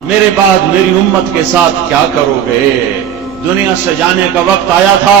میرے بعد میری امت کے ساتھ کیا کرو گے؟ دنیا سے جانے کا وقت آیا تھا،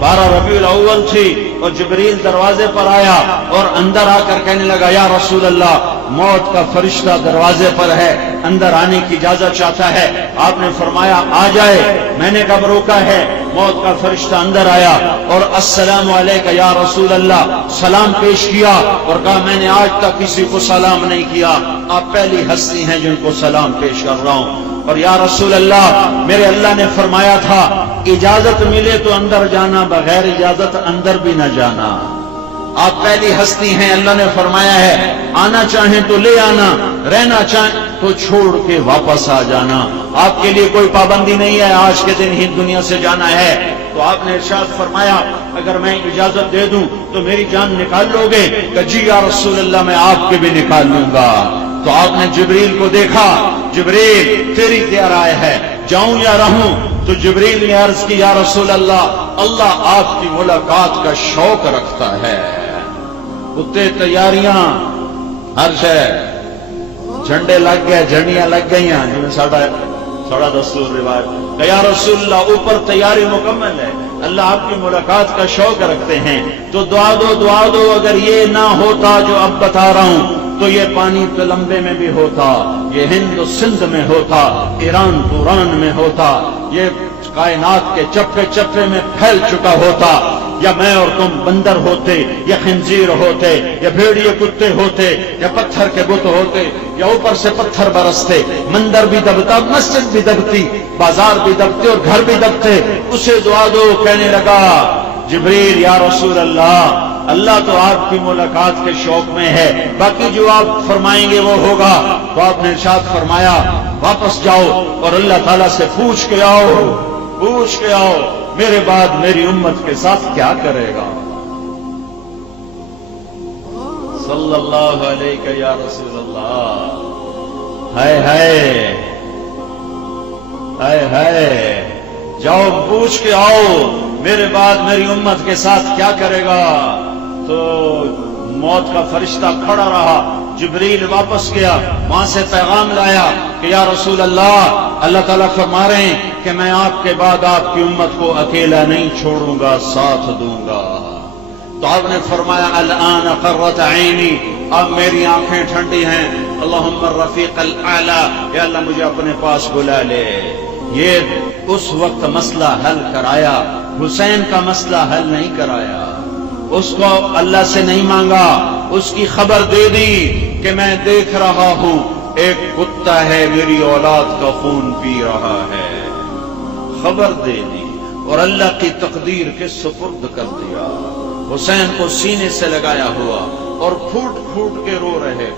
12 ربیع الاول تھی، اور جبریل دروازے پر آیا اور اندر آ کر کہنے لگا یا رسول اللہ، موت کا فرشتہ دروازے پر ہے، اندر آنے کی اجازت چاہتا ہے۔ آپ نے فرمایا آ جائے۔ میں نے کب روکا ہے؟ موت کا فرشتہ اندر آیا اور السلام علیکہ یا رسول اللہ سلام پیش کیا اور کہا میں نے آج تک کسی کو سلام نہیں کیا، آپ پہلی ہستی ہیں جن کو سلام پیش کر رہا ہوں۔ اور یا رسول اللہ، میرے اللہ نے فرمایا تھا اجازت ملے تو اندر جانا، بغیر اجازت اندر بھی نہ جانا۔ آپ پہلی ہستی ہیں، اللہ نے فرمایا ہے آنا چاہیں تو لے آنا، رہنا چاہیں تو چھوڑ کے واپس آ جانا۔ آپ کے لیے کوئی پابندی نہیں ہے آج کے دن ہی دنیا سے جانا ہے۔ تو آپ نے ارشاد فرمایا اگر میں اجازت دے دوں تو میری جان نکال لو گے؟ کہ جی یا رسول اللہ میں آپ کے بھی نکال لوں گا۔ تو آپ نے جبریل کو دیکھا، جبریل تیری کیا رائے ہے، جاؤں یا رہوں؟ تو جبریل نے عرض کی یا رسول اللہ، اللہ آپ کی ملاقات کا شوق رکھتا ہے۔ اتنے تیاریاں ہر شے، جھنڈے لگ گئے، جھنڈیاں لگ گئی ہیں، جنہیں ساڑھا دستور روایت کہ یا رسول اللہ اوپر تیاری مکمل ہے، اللہ آپ کی ملاقات کا شوق رکھتے ہیں۔ تو دعا دو دعا دو، اگر یہ نہ ہوتا جو اب بتا رہا ہوں تو یہ پانی تلمبے میں بھی ہوتا، یہ ہند و سندھ میں ہوتا، ایران توران میں ہوتا، یہ کائنات کے چپے چپے میں پھیل چکا ہوتا، یا میں اور تم بندر ہوتے، یا خنزیر ہوتے، یا بھیڑیے کتے ہوتے، یا پتھر کے بت ہوتے، یا اوپر سے پتھر برستے، مندر بھی دبتا، مسجد بھی دبتی، بازار بھی دبتے اور گھر بھی دبتے۔ اسے دعا دو۔ کہنے لگا جبریل یا رسول اللہ، اللہ تو آپ کی ملاقات کے شوق میں ہے، باقی جو آپ فرمائیں گے وہ ہوگا۔ تو آپ نے ارشاد فرمایا واپس جاؤ اور اللہ تعالیٰ سے پوچھ کے آؤ میرے بعد میری امت کے ساتھ کیا کرے گا۔ صلی اللہ علیہ یا رسول اللہ۔ ہائے جاؤ پوچھ کے آؤ میرے بعد میری امت کے ساتھ کیا کرے گا۔ تو موت کا فرشتہ کھڑا رہا، جبریل واپس گیا، وہاں سے پیغام لایا کہ یا رسول اللہ تعالیٰ فرما رہے ہیں کہ میں آپ کے بعد آپ کی امت کو اکیلا نہیں چھوڑوں گا، ساتھ دوں گا۔ تو آپ نے فرمایا الآن قرۃ عینی، اب میری آنکھیں ٹھنڈی ہیں، اللہم الرفیق الاعلی، یا اللہ مجھے اپنے پاس بلا لے۔ یہ اس وقت مسئلہ حل کرایا، حسین کا مسئلہ حل نہیں کرایا، اس کو اللہ سے نہیں مانگا، اس کی خبر دے دی کہ میں دیکھ رہا ہوں ایک کتا ہے میری اولاد کا خون پی رہا ہے، خبر دے دی اور اللہ کی تقدیر کے سپرد کر دیا۔ حسین کو سینے سے لگایا ہوا اور پھوٹ پھوٹ کے رو رہے،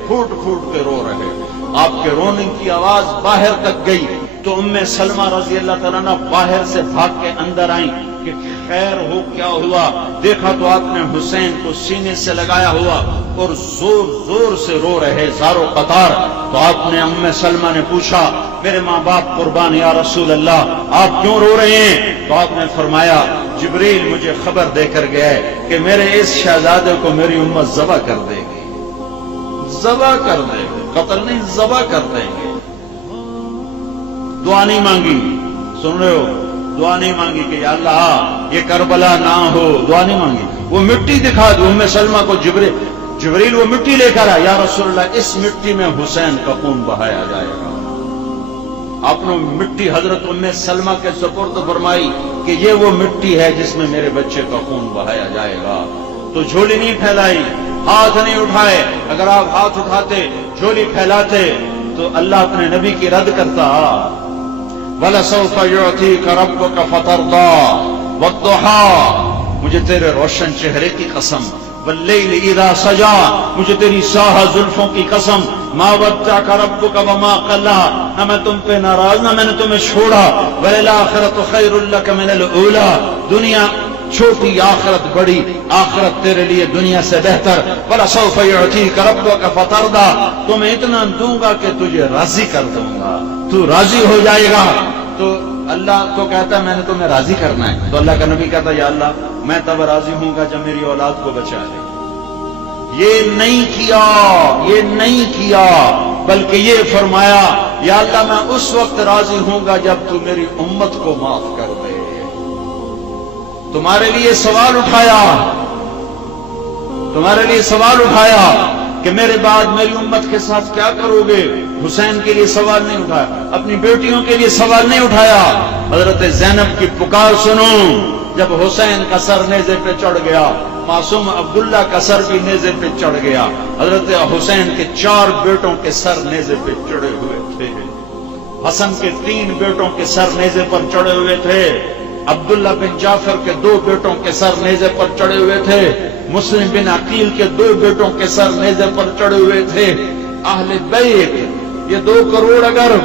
آپ کے رونے کی آواز باہر تک گئی تو ام سلمہ رضی اللہ تعالیٰ عنہ باہر سے بھاگ کے اندر آئیں کہ خیر ہو، کیا ہوا؟ دیکھا تو آپ نے حسین کو سینے سے لگایا ہوا اور زور زور سے رو رہے، زارو قطار۔ تو آپ نے ام سلمہ نے پوچھا میرے ماں باپ قربان یا رسول اللہ آپ کیوں رو رہے ہیں؟ تو آپ نے فرمایا جبریل مجھے خبر دے کر گیا ہے کہ میرے اس شہزادے کو میری امت ذبح کر دے گی، ذبح کر دے گی، قتل نہیں ذبح کر دیں گے۔ دعا نہیں مانگی، سن رہے ہو؟ دعا نہیں مانگی کہ یا اللہ یہ کربلا نہ ہو، دعا نہیں مانگی، وہ مٹی دکھا دو۔ ام سلمہ کو جبریل وہ مٹی لے کر آیا، یا رسول اللہ اس مٹی میں حسین کا خون بہایا جائے گا۔ آپ نے مٹی حضرت ام سلمہ کے سپرد فرمائی کہ یہ وہ مٹی ہے جس میں میرے بچے کا خون بہایا جائے گا۔ تو جھولی نہیں پھیلائی، ہاتھ نہیں اٹھائے، اگر آپ ہاتھ اٹھاتے جھولی پھیلاتے تو اللہ اپنے نبی کی رد کرتا۔ وَلَسَوْفَ يُعْتِيكَ رَبُّكَ فَتَرْضَىٰ وَالضُّحَىٰ، مجھے تیرے روشن چہرے کی قسم، وَاللَّيْلِ إِذَا سَجَىٰ، مجھے تیری سیاہ زلفوں کی قسم، مَا وَدَّعَكَ رَبُّكَ وَمَا قَلَىٰ، نہ میں تم پہ ناراض نہ میں نے تمہیں چھوڑا، وَلَلْآخِرَةُ خَيْرٌ لَكَ مِنَ الْأُولَىٰ، دنیا چھوٹی آخرت بڑی، آخرت تیرے لیے دنیا سے بہتر۔ وَلَسَوْفَ يُعْتِيكَ رَبُّكَ فَتَرْضَىٰ، تمہیں اتنا دوں گا کہ تجھے راضی کر دوں گا، تو راضی ہو جائے گا۔ تو اللہ تو کہتا ہے میں نے تمہیں راضی کرنا ہے، تو اللہ کا نبی کہتا ہے یا اللہ میں تب راضی ہوں گا جب میری اولاد کو بچا لے، یہ نہیں کیا بلکہ یہ فرمایا یا اللہ میں اس وقت راضی ہوں گا جب تو میری امت کو معاف کر دے. تمہارے لیے سوال اٹھایا کہ میرے بعد میری امت کے ساتھ کیا کرو گے. حسین کے لیے سوال نہیں اٹھایا, اپنی بیٹیوں کے لیے سوال نہیں اٹھایا. حضرت زینب کی پکار سنو. جب حسین کا سر نیزے پہ چڑھ گیا, معصوم عبداللہ کا سر بھی نیزے پہ چڑھ گیا. حضرت حسین کے 4 بیٹوں کے سر نیزے پہ چڑھے ہوئے تھے. حسن کے 3 بیٹوں کے سر نیزے پر چڑھے ہوئے تھے. عبداللہ بن جعفر کے 2 بیٹوں کے سر نیزے پر چڑھے ہوئے تھے. مسلم بن عقیل کے 2 بیٹوں کے سر نیزے پر چڑھے ہوئے تھے. اہل بیت یہ 2 کروڑ اگر